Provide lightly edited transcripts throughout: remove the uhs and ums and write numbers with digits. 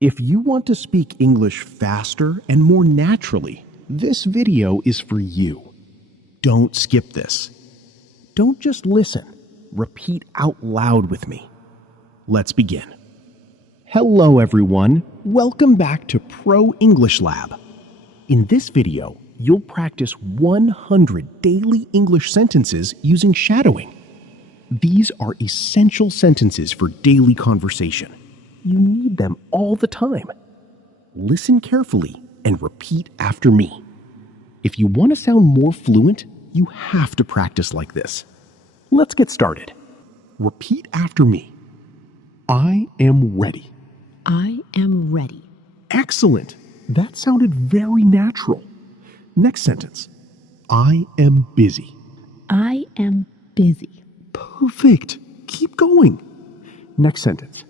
If you want to speak English faster and more naturally, this video is for you. Don't skip this. Don't just listen. Repeat out loud with me. Let's begin. Hello everyone. Welcome back to Pro English Lab. In this video, you'll practice 100 daily English sentences using shadowing. These are essential sentences for daily conversation. You need them all the time. Listen carefully and repeat after me. If you want to sound more fluent, you have to practice like this. Let's get started. Repeat after me. I am ready. I am ready. Excellent. That sounded very natural. Next sentence. I am busy. I am busy. Perfect. Keep going. Next sentence.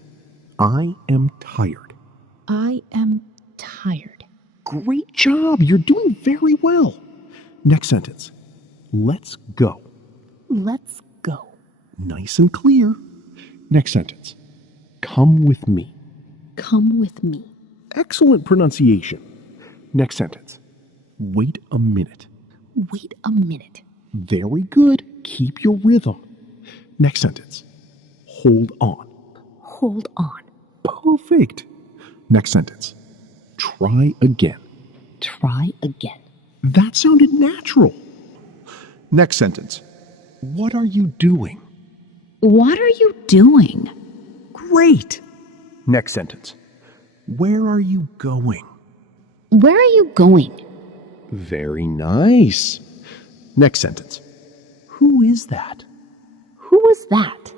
I am tired. I am tired. Great job. You're doing very well. Next sentence. Let's go. Let's go. Nice and clear. Next sentence. Come with me. Come with me. Excellent pronunciation. Next sentence. Wait a minute. Wait a minute. Very good. Keep your rhythm. Next sentence. Hold on. Hold on. Perfect. Next sentence. Try again. Try again. That sounded natural. Next sentence. What are you doing? What are you doing? Great. Next sentence. Where are you going? Where are you going? Very nice. Next sentence. Who is that? Who is that?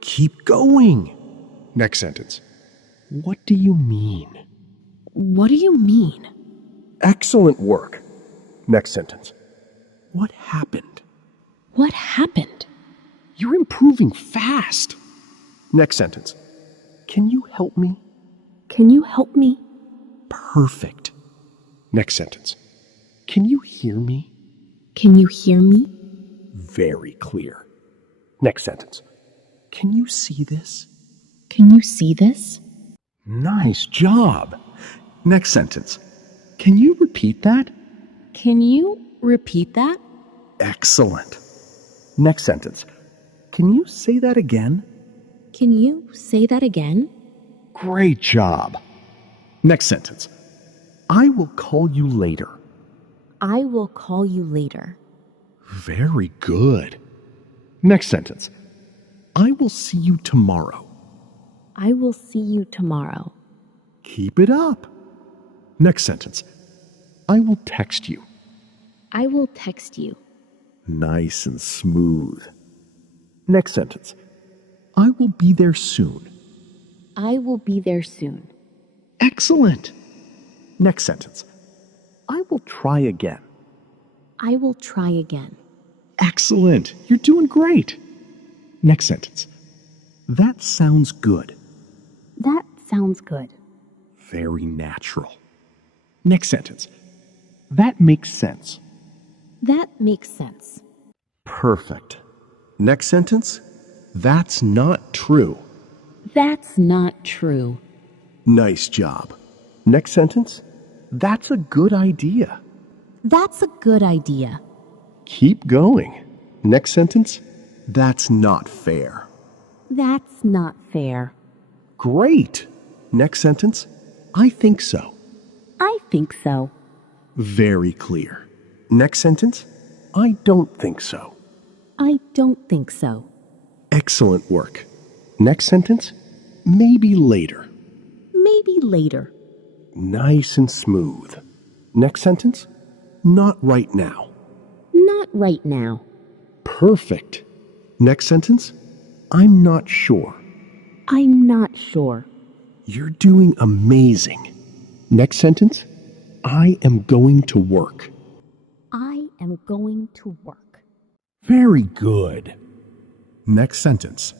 Keep going. Next sentence. What do you mean? What do you mean? Excellent work. Next sentence. What happened? What happened? You're improving fast. Next sentence. Can you help me? Can you help me? Perfect. Next sentence. Can you hear me? Can you hear me? Very clear. Next sentence. Can you see this? Can you see this? Nice job. Next sentence. Can you repeat that? Can you repeat that? Excellent. Next sentence. Can you say that again? Can you say that again? Great job. Next sentence. I will call you later. I will call you later. Very good. Next sentence. I will see you tomorrow. I will see you tomorrow. Keep it up. Next sentence. I will text you. I will text you. Nice and smooth. Next sentence. I will be there soon. I will be there soon. Excellent. Next sentence. I will try again. I will try again. Excellent. You're doing great. Next sentence. That sounds good. That sounds good. Very natural. Next sentence. That makes sense. That makes sense. Perfect. Next sentence. That's not true. That's not true. Nice job. Next sentence. That's a good idea. That's a good idea. Keep going. Next sentence. That's not fair. That's not fair. Great. Next sentence. I think so. I think so. Very clear. Next sentence. I don't think so. I don't think so. Excellent work. Next sentence. Maybe later. Maybe later. Nice and smooth. Next sentence. Not right now. Not right now. Perfect. Next sentence. I'm not sure. I'm not sure. You're doing amazing. Next sentence. I am going to work. I am going to work. Very good. Next sentence.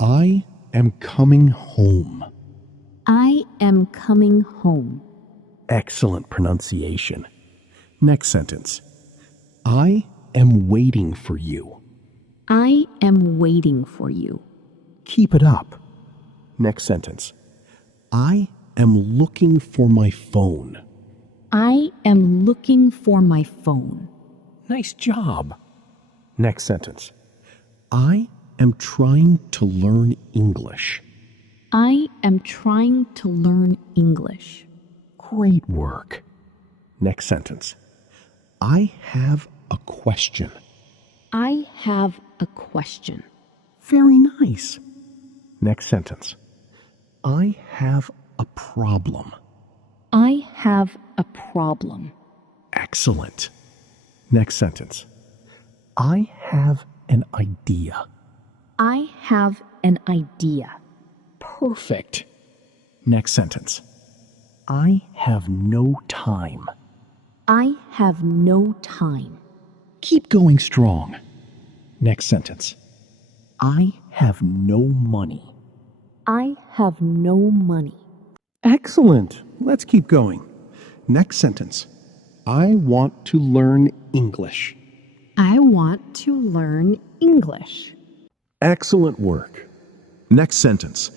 I am coming home. I am coming home. Excellent pronunciation. Next sentence. I am waiting for you. I am waiting for you. Keep it up. Next sentence. I am looking for my phone. I am looking for my phone. Nice job. Next sentence. I am trying to learn English. I am trying to learn English. Great work. Next sentence. I have a question. I have a question. Very nice. Next sentence. I have a problem. I have a problem. Excellent. Next sentence. I have an idea. I have an idea. Perfect. Next sentence. I have no time. I have no time. Keep going strong. Next sentence. I have no money. I have no money. Excellent. Let's keep going. Next sentence. I want to learn English. I want to learn English. Excellent work. Next sentence.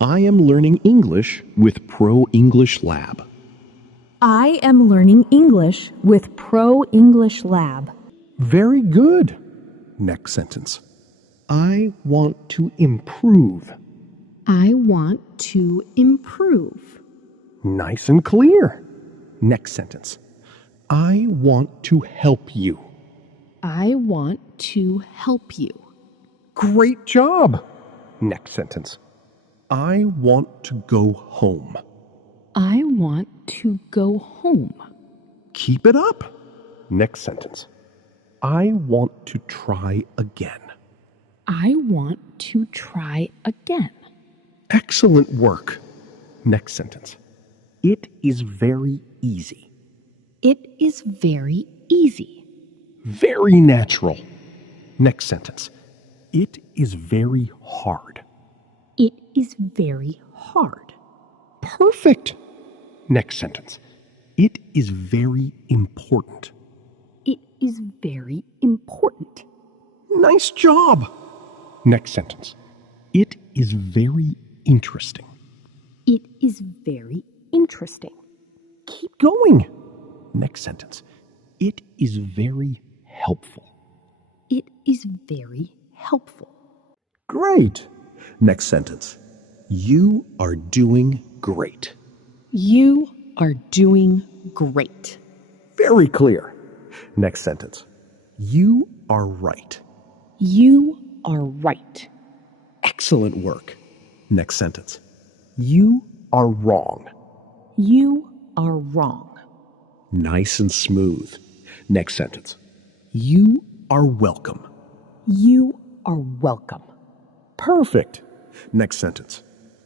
I am learning English with Pro English Lab. I am learning English with Pro English Lab. Very good. Next sentence. I want to improve. I want to improve. Nice and clear. Next sentence. I want to help you. I want to help you. Great job. Next sentence. I want to go home. I want to go home. Keep it up. Next sentence. I want to try again. I want to try again. Excellent work. Next sentence. It is very easy. It is very easy. Very natural. Next sentence. It is very hard. It is very hard. Perfect. Next sentence. It is very important. It is very important. Nice job. Next sentence. It is very interesting. It is very interesting. Keep going. Next sentence. It is very helpful. It is very helpful. Great. Next sentence. You are doing great. You are doing great. Very clear. Next sentence. You are right. You are right. Excellent work. Next sentence. You are wrong. You are wrong. Nice and smooth. Next sentence. You are welcome. You are welcome. Perfect. Next sentence.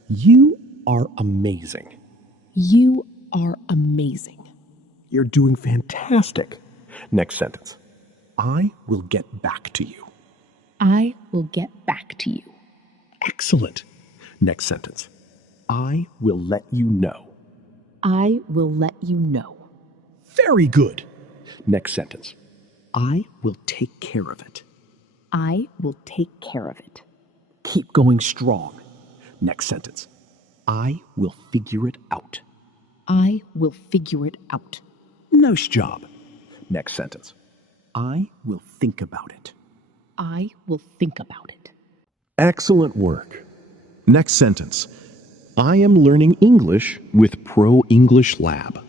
You are amazing. You are amazing. You're doing fantastic. Next sentence. I will get back to you. I will get back to you. Excellent. Next sentence. I will let you know. I will let you know. Very good. Next sentence. I will take care of it. I will take care of it. Keep going strong. Next sentence. I will figure it out. I will figure it out. Nice job. Next sentence. I will think about it. I will think about it. Excellent work. Next sentence. I am learning English with Pro English Lab.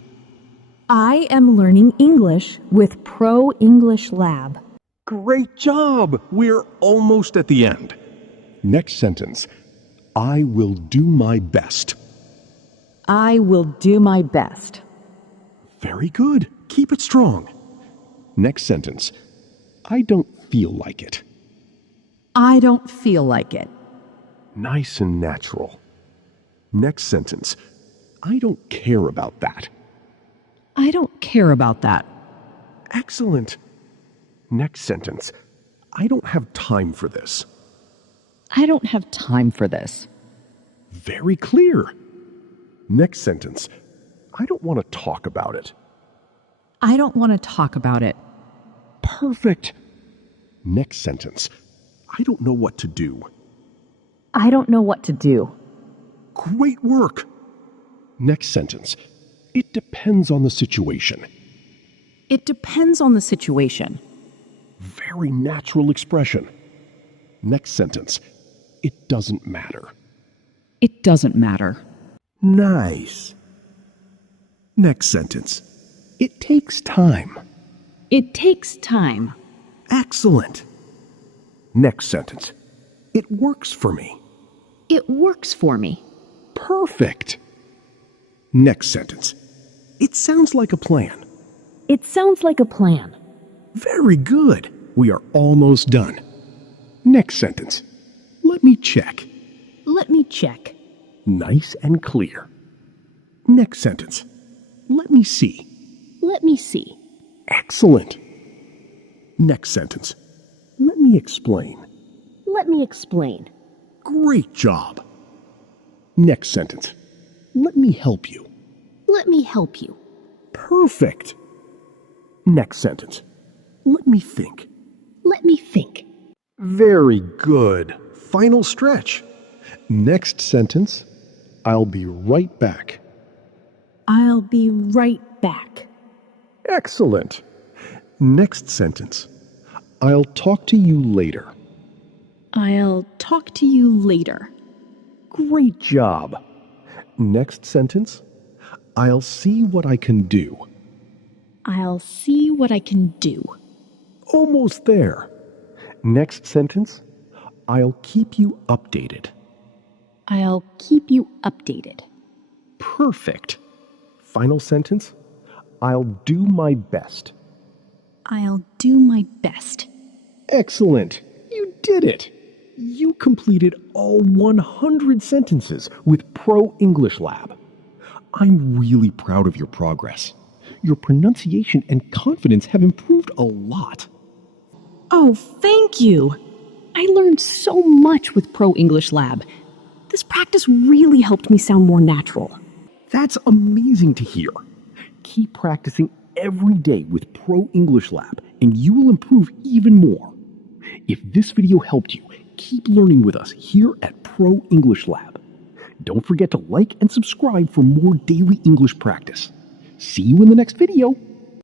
I am learning English with Pro English Lab. Great job! We're almost at the end. Next sentence. I will do my best. I will do my best. Very good. Keep it strong. Next sentence. I don't feel like it. I don't feel like it. Nice and natural. Next sentence. I don't care about that. I don't care about that. Excellent. Next sentence. I don't have time for this. I don't have time for this. Very clear. Next sentence. I don't want to talk about it. I don't want to talk about it. Perfect. Next sentence. I don't know what to do. I don't know what to do. Great work. Next sentence. It depends on the situation. It depends on the situation. Very natural expression. Next sentence. It doesn't matter. It doesn't matter. Nice. Next sentence. It takes time. It takes time. Excellent. Next sentence. It works for me. It works for me. Perfect. Next sentence. It sounds like a plan. It sounds like a plan. Very good. We are almost done. Next sentence. Let me check. Let me check. Nice and clear. Next sentence. Let me see. Let me see. Excellent. Next sentence. Let me explain. Let me explain. Great job. Next sentence. Let me help you. Let me help you. Perfect. Next sentence. Let me think. Let me think. Very good. Final stretch. Next sentence. I'll be right back. I'll be right back. Excellent. Next sentence. I'll talk to you later. I'll talk to you later. Great job. Next sentence. I'll see what I can do. I'll see what I can do. Almost there. Next sentence. I'll keep you updated. I'll keep you updated. Perfect. Final sentence. I'll do my best. I'll do my best. Excellent. You did it. You completed all 100 sentences with Pro English Lab. I'm really proud of your progress. Your pronunciation and confidence have improved a lot. Oh, thank you. I learned so much with Pro English Lab. This practice really helped me sound more natural. That's amazing to hear. Keep practicing every day with Pro English Lab, and you will improve even more. If this video helped you, keep learning with us here at Pro English Lab. Don't forget to like and subscribe for more daily English practice. See you in the next video.